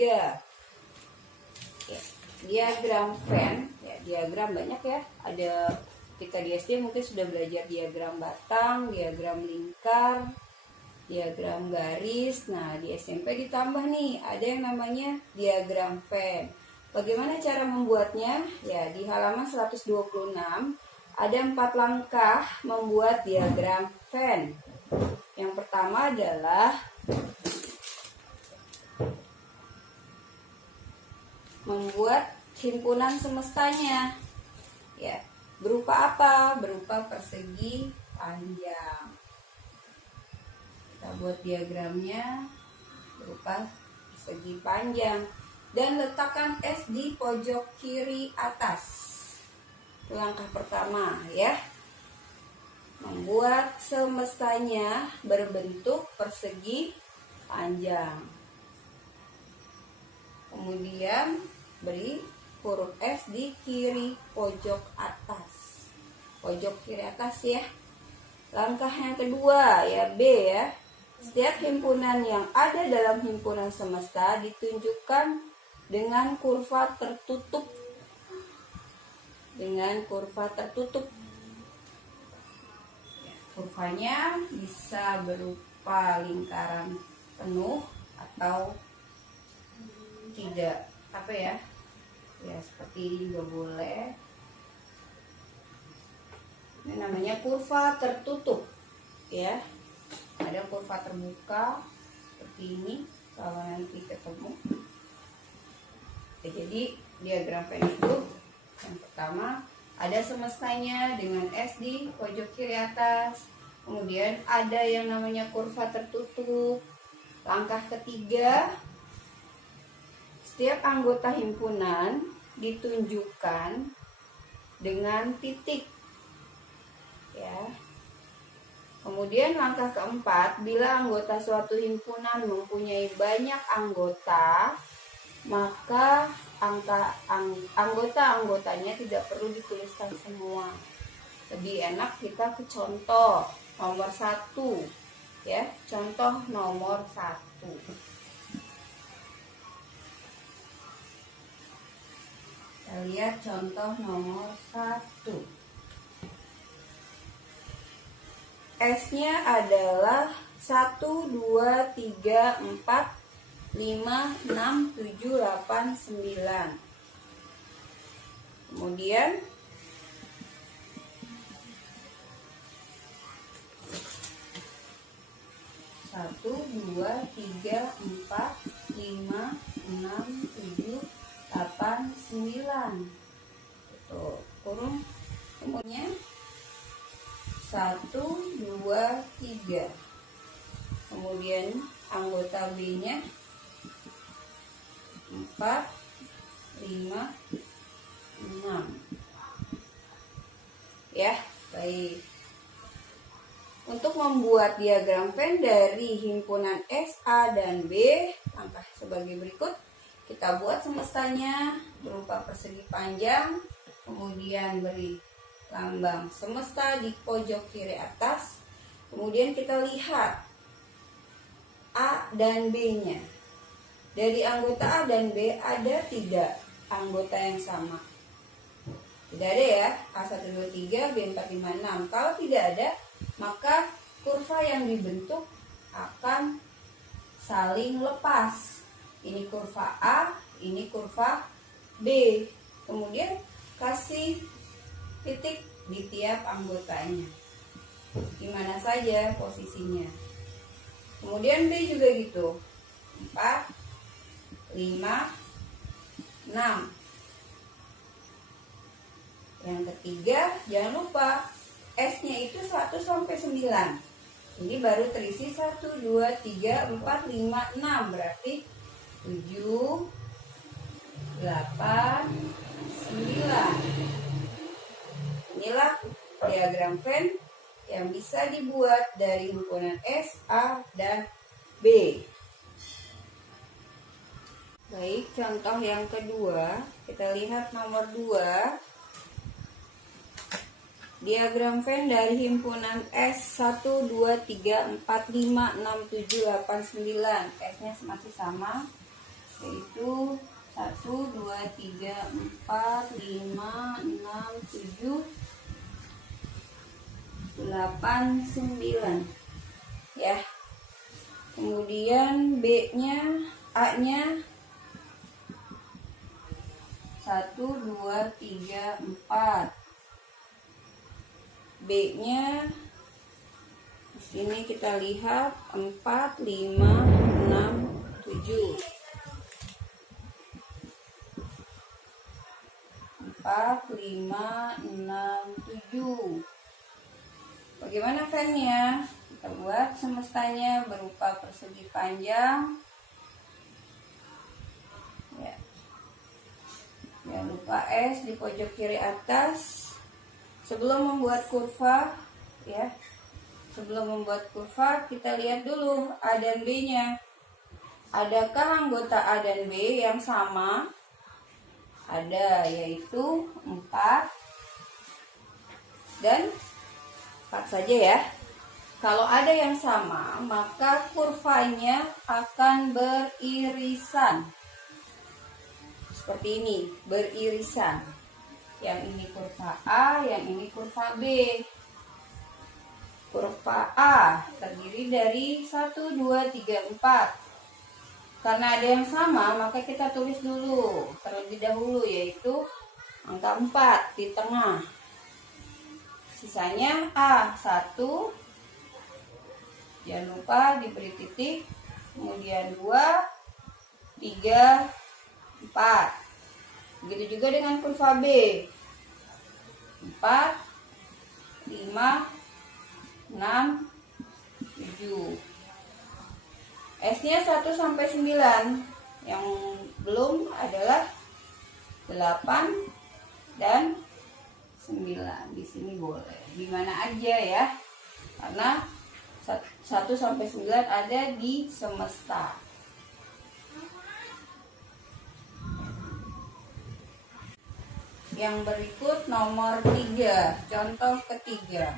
3. Ya, diagram Venn, ya, diagram banyak ya. Ada kita di SD mungkin sudah belajar diagram batang, diagram lingkar, diagram garis. Nah, di SMP ditambah nih, ada yang namanya diagram Venn. Bagaimana cara membuatnya? Ya, di halaman 126 ada 4 langkah membuat diagram Venn. Yang pertama adalah membuat himpunan semestanya. Ya, berupa apa? Berupa persegi panjang. Kita buat diagramnya berupa persegi panjang dan letakkan S di pojok kiri atas. Itu langkah pertama ya. Membuat semestanya berbentuk persegi panjang. Kemudian beri huruf S di kiri pojok atas. Pojok kiri atas ya. Langkah yang kedua ya, B ya. Setiap himpunan yang ada dalam himpunan semesta ditunjukkan dengan kurva tertutup. Dengan kurva tertutup. Ya, kurvanya bisa berupa lingkaran penuh atau tidak, apa ya? Ya, seperti ini juga boleh. Ini namanya kurva tertutup ya. Ada kurva terbuka seperti ini kalau nanti ketemu. Ya, jadi diagram Venn itu yang pertama ada semestanya dengan S di pojok kiri atas. Kemudian ada yang namanya kurva tertutup. Langkah ketiga, setiap anggota himpunan ditunjukkan dengan titik ya. Kemudian langkah keempat, bila anggota suatu himpunan mempunyai banyak anggota, maka anggota-anggotanya tidak perlu dituliskan semua. Lebih enak kita ke contoh nomor 1 ya. Contoh nomor 1. Kita lihat contoh nomor 1. S-nya adalah 1, 2, 3, 4, 5, 6, 7, 8, 9. Kemudian satu, dua, tiga, 4, 5, 6, 7, 8, 9. Tuh, kurung. Kemudian 1, 2, 3. Kemudian anggota B-nya 4, 5, 6. Ya, baik. Untuk membuat diagram Venn dari himpunan S, A, dan B, langkah sebagai berikut. Kita buat semestanya berupa persegi panjang, kemudian beri lambang semesta di pojok kiri atas. Kemudian kita lihat A dan B-nya. Dari anggota A dan B ada tidak anggota yang sama? Tidak ada ya. A1, 2, 3, B4, 5, 6. Kalau tidak ada, maka kurva yang dibentuk akan saling lepas. Ini kurva A, ini kurva B. Kemudian kasih titik di tiap anggotanya. Gimana saja posisinya. Kemudian B juga gitu. 4, 5, 6. Yang ketiga, jangan lupa S-nya itu 1 sampai 9. Ini baru terisi 1, 2, 3, 4, 5, 6. Berarti 7, 8, 9. Inilah diagram Venn yang bisa dibuat dari himpunan S, A, dan B. Baik, contoh yang kedua, kita lihat nomor 2. Diagram Venn dari himpunan S 1, 2, 3, 4, 5, 6, 7, 8, 9. S-nya masih sama, yaitu 3, 4, 5, 6, 7, 8, 9 ya. Kemudian B nya, A nya 1, 2, 3, 4. B nya di sini kita lihat 4, 5, 6, 7. 4, 5, 6, 7. Bagaimana fan-nya? Kita buat semestanya berupa persegi panjang. Ya. Jangan lupa S di pojok kiri atas. Sebelum membuat kurva, ya. Sebelum membuat kurva, kita lihat dulu A dan B-nya. Adakah anggota A dan B yang sama? Ada, yaitu 4 dan 4 saja ya. Kalau ada yang sama, maka kurvanya akan beririsan. Seperti ini, beririsan. Yang ini kurva A, yang ini kurva B. Kurva A terdiri dari 1, 2, 3, 4. Karena ada yang sama, maka kita tulis dulu terlebih dahulu, yaitu angka 4 di tengah. Sisanya A 1, jangan lupa diberi titik, kemudian 2, 3, 4. Begitu juga dengan kurva B. 4, 5, 6, 7. S-nya 1 sampai 9. Yang belum adalah 8 dan 9. Di sini boleh. Di mana aja ya. Karena 1 sampai 9 ada di semesta. Yang berikut nomor 3, contoh ketiga.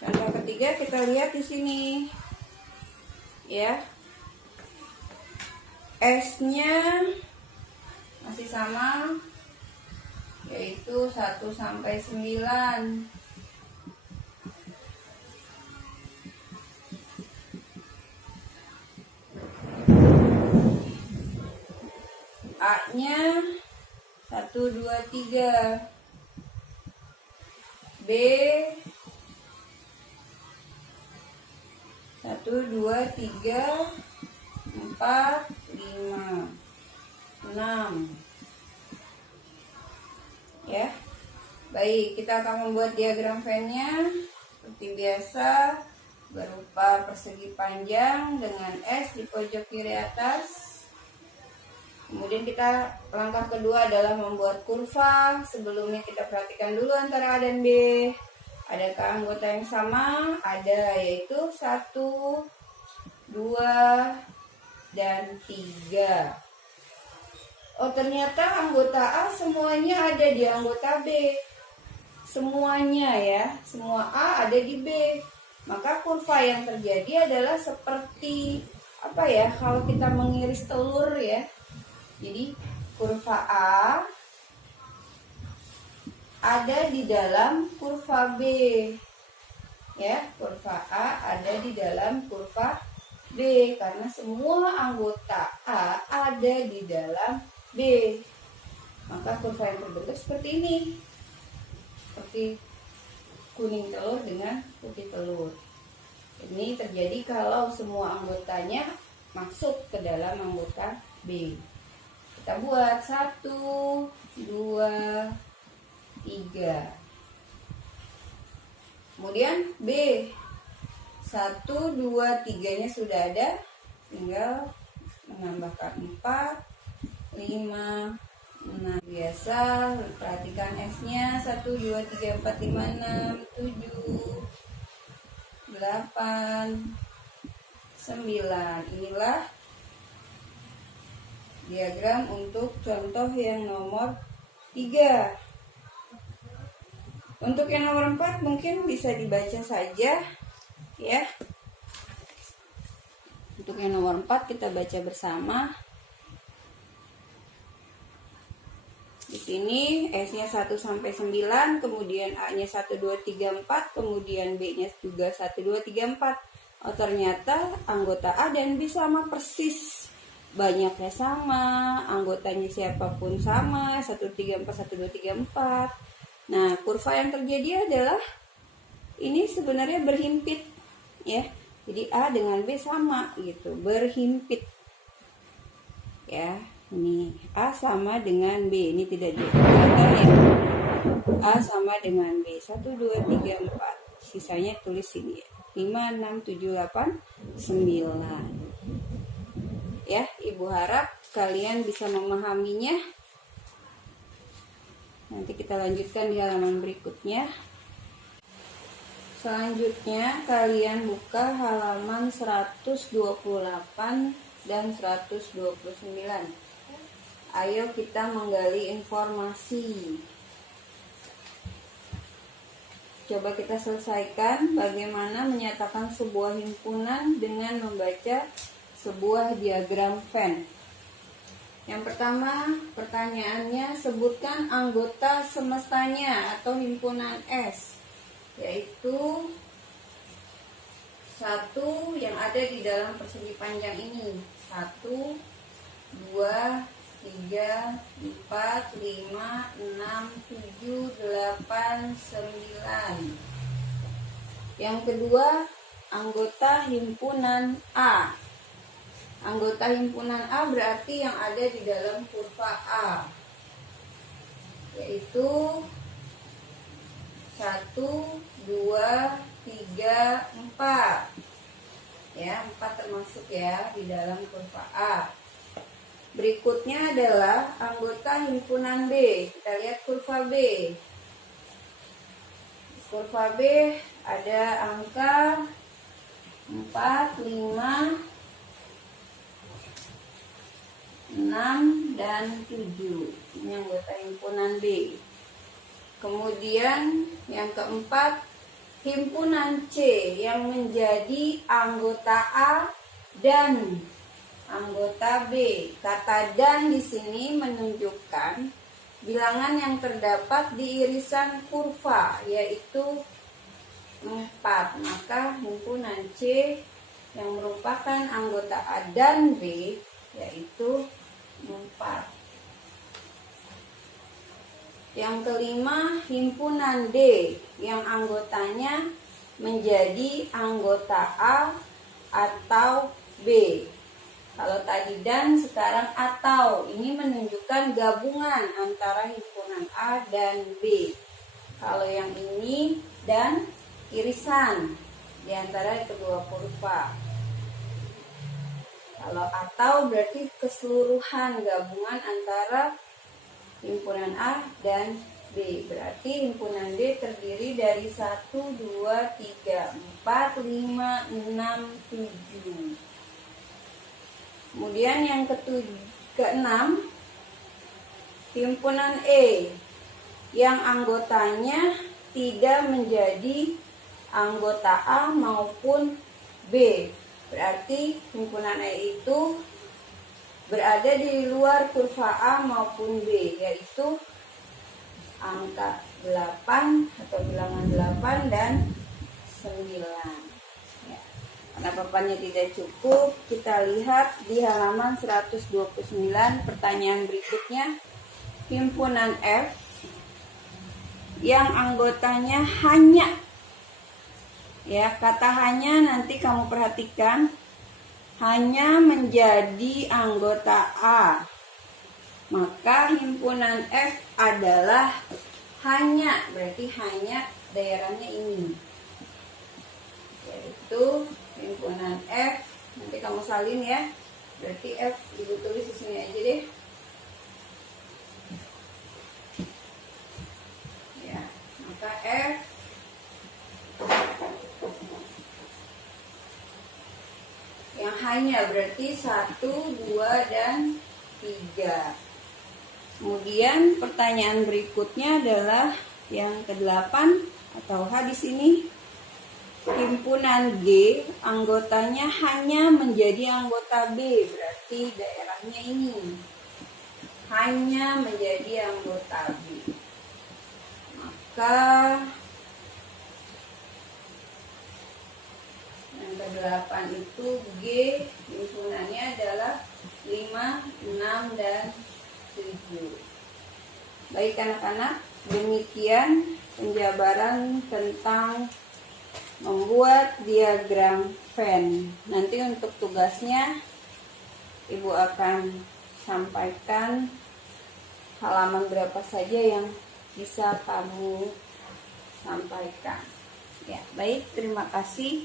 Contoh ketiga kita lihat di sini. Ya. S-nya masih sama, yaitu 1 sampai 9. A-nya 1, 2, 3. B 1, 2, 3, 4, 5, 6. Ya. Baik, kita akan membuat diagram fan-nya seperti biasa berupa persegi panjang dengan S di pojok kiri atas. Kemudian kita langkah kedua adalah membuat kurva. Sebelumnya kita perhatikan dulu antara A dan B. Adakah anggota yang sama? Ada, yaitu 1, 2, dan 3. Oh, ternyata anggota A semuanya ada di anggota B. Semuanya ya, semua A ada di B. Maka kurva yang terjadi adalah seperti apa ya? Kalau kita mengiris telur ya. Jadi kurva A ada di dalam kurva B. Ya, kurva A ada di dalam kurva B karena semua anggota A ada di dalam B. Maka kurva yang terbentuk seperti ini. Seperti kuning telur dengan putih telur. Ini terjadi kalau semua anggotanya masuk ke dalam anggota B. Kita buat 1, 2, 3. Kemudian B 1, 2, 3-nya sudah ada. Tinggal menambahkan 4, 5, 6. Biasa perhatikan S-nya 1, 2, 3, 4, 5, 6, 7, 8, 9. Inilah diagram untuk contoh yang nomor 3. Untuk yang nomor 4 mungkin bisa dibaca saja ya. Untuk Untuk yang nomor 4 kita baca bersama. Di sini S-nya 1 sampai 9, kemudian A-nya 1 2 3 4, kemudian B-nya juga 1 2 3 4. Oh, ternyata anggota A dan B sama persis. Banyaknya sama, anggotanya siapapun sama, 1 3 4 1 2 3 4. Nah, kurva yang terjadi adalah ini sebenarnya berhimpit ya. Jadi A dengan B sama gitu, berhimpit. Ya, ini A sama dengan B. Ini tidak kelihatan ya. A sama dengan B. 1 2 3 4. Sisanya tulis sini ya. 5 6 7 8 9. Ya, Ibu harap kalian bisa memahaminya. Nanti kita lanjutkan di halaman berikutnya. Selanjutnya kalian buka halaman 128 dan 129. Ayo kita menggali informasi. Coba kita selesaikan bagaimana menyatakan sebuah himpunan dengan membaca sebuah diagram Venn. Yang pertama, pertanyaannya sebutkan anggota semestanya atau himpunan S, yaitu satu yang ada di dalam persegi panjang ini. 1 2 3 4 5 6 7 8 9. Yang kedua, anggota himpunan A. Anggota himpunan A berarti yang ada di dalam kurva A, yaitu 1 2 3 4. Ya, 4 termasuk ya di dalam kurva A. Berikutnya adalah anggota himpunan B. Kita lihat kurva B. Kurva B ada angka 4, 5, 6, dan 7. Ini anggota himpunan B. Kemudian yang keempat, himpunan C yang menjadi anggota A dan anggota B. Kata dan di sini menunjukkan bilangan yang terdapat di irisan kurva, yaitu 4. Maka himpunan C yang merupakan anggota A dan B yaitu 4. Yang kelima, himpunan D yang anggotanya menjadi anggota A atau B. Kalau tadi dan, sekarang atau. Ini menunjukkan gabungan antara himpunan A dan B. Kalau yang ini dan irisan di antara kedua kurva. Kalau atau berarti keseluruhan gabungan antara himpunan A dan B. Berarti himpunan D terdiri dari 1, 2, 3, 4, 5, 6, 7. Kemudian yang keenam, himpunan E yang anggotanya tidak menjadi anggota A maupun B. Berarti himpunan E itu berada di luar kurva A maupun B, yaitu angka 8 atau bilangan 8 dan 9. Ya. Karena papannya tidak cukup, kita lihat di halaman 129 pertanyaan berikutnya. Himpunan F yang anggotanya hanya, ya, kata hanya nanti kamu perhatikan, hanya menjadi anggota A. Maka himpunan F adalah hanya, berarti hanya daerahnya ini, yaitu himpunan F. Nanti kamu salin ya, berarti F ibu tulis di sini aja deh. Ya, maka F yang hanya berarti 1, 2, dan 3. Kemudian pertanyaan berikutnya adalah yang ke-8 atau H di sini. himpunan G, anggotanya hanya menjadi anggota B, berarti daerahnya ini hanya menjadi anggota B. Maka yang ke-8 itu G, himpunannya adalah 5, 6, dan 7. Baik anak-anak, demikian penjabaran tentang membuat diagram Venn. Nanti untuk tugasnya Ibu akan sampaikan halaman berapa saja yang bisa kamu sampaikan. Ya, baik, terima kasih.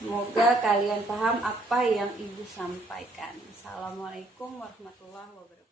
Semoga kalian paham apa yang Ibu sampaikan. Assalamualaikum warahmatullahi wabarakatuh.